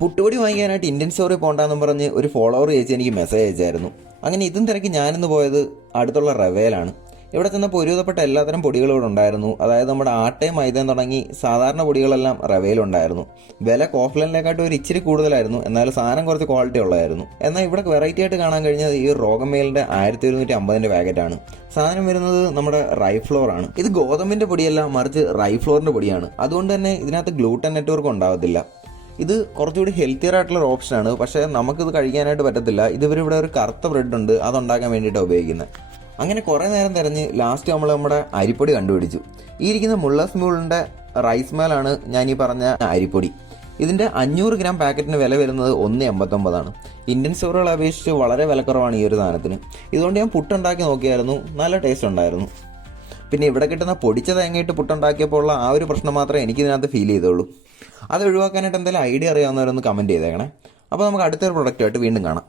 പുട്ടുപൊടി വാങ്ങിക്കാനായിട്ട് ഇന്ത്യൻ സ്റ്റോറിൽ പോകണ്ടെന്നും പറഞ്ഞ് ഒരു ഫോളോവർ ചേച്ചി എനിക്ക് മെസ്സേജ് അയച്ചായിരുന്നു. അങ്ങനെ ഇതും തിരക്കി ഞാനിന്ന് പോയത് അടുത്തുള്ള റവേലാണ്. ഇവിടെ ചെന്നപ്പോൾ ഒരുവിധപ്പെട്ട എല്ലാത്തരം പൊടികളും ഇവിടെ ഉണ്ടായിരുന്നു. അതായത് നമ്മുടെ ആട്ടയും മൈദയും തുടങ്ങി സാധാരണ പൊടികളെല്ലാം റവയിലുണ്ടായിരുന്നു. വില കോഫ്ലൈനിലേക്കായിട്ട് ഒരു ഇച്ചിരി കൂടുതലായിരുന്നു, എന്നാലും സാധനം കുറച്ച് ക്വാളിറ്റി ഉള്ളതായിരുന്നു. എന്നാൽ ഇവിടെ വെറൈറ്റി ആയിട്ട് കാണാൻ കഴിഞ്ഞത് ഈ റോഗമേലിൻ്റെ 1150 പാക്കറ്റാണ്. സാധനം വരുന്നത് നമ്മുടെ റൈ ഫ്ലോർ ആണ്. ഇത് ഗോതമ്പിൻ്റെ പൊടിയല്ല, മറിച്ച് റൈ ഫ്ലോറിൻ്റെ പൊടിയാണ്. അതുകൊണ്ട് തന്നെ ഇതിനകത്ത് ഗ്ലൂട്ടൻ നെറ്റ്വർക്ക് ഉണ്ടാകത്തില്ല. ഇത് കുറച്ചുകൂടി ഹെൽത്തിയർ ആയിട്ടുള്ള ഒരു ഓപ്ഷനാണ്. പക്ഷേ നമുക്കിത് കഴിക്കാനായിട്ട് പറ്റത്തില്ല. ഇവരിവിടെ ഒരു കറുത്ത ബ്രെഡ് ഉണ്ട്, അതുണ്ടാക്കാൻ വേണ്ടിയിട്ടാണ് ഉപയോഗിക്കുന്നത്. അങ്ങനെ കുറേ നേരം തിരഞ്ഞ് ലാസ്റ്റ് നമ്മൾ നമ്മുടെ അരിപ്പൊടി കണ്ടുപിടിച്ചു. ഈ ഇരിക്കുന്ന മുള്ളസ് മ്യൂളിൻ്റെ റൈസ് മേലാണ് ഞാൻ ഈ പറഞ്ഞ അരിപ്പൊടി. ഇതിൻ്റെ 500 ഗ്രാം പാക്കറ്റിന് വില വരുന്നത് 1.89 ഇന്ത്യൻ സ്റ്റോറുകളെ അപേക്ഷിച്ച് വളരെ വിലക്കുറവാണ് ഈ ഒരു സാധനത്തിന്. ഇതുകൊണ്ട് ഞാൻ പുട്ടുണ്ടാക്കി നോക്കിയായിരുന്നു, നല്ല ടേസ്റ്റ് ഉണ്ടായിരുന്നു. പിന്നെ ഇവിടെ കിട്ടുന്ന പൊടിച്ച തേങ്ങയിട്ട് പുട്ടുണ്ടാക്കിയപ്പോൾ ഉള്ള ആ ഒരു പ്രശ്നം മാത്രമേ എനിക്കിതിനകത്ത് ഫീൽ ചെയ്തുള്ളൂ. അത് ഒഴിവാക്കാനായിട്ട് എന്തെങ്കിലും ഐഡിയ അറിയാവുന്നവരൊന്ന് കമൻറ്റ് ചെയ്തേക്കണേ. അപ്പോൾ നമുക്ക് അടുത്തൊരു പ്രൊഡക്റ്റായിട്ട് വീണ്ടും കാണാം.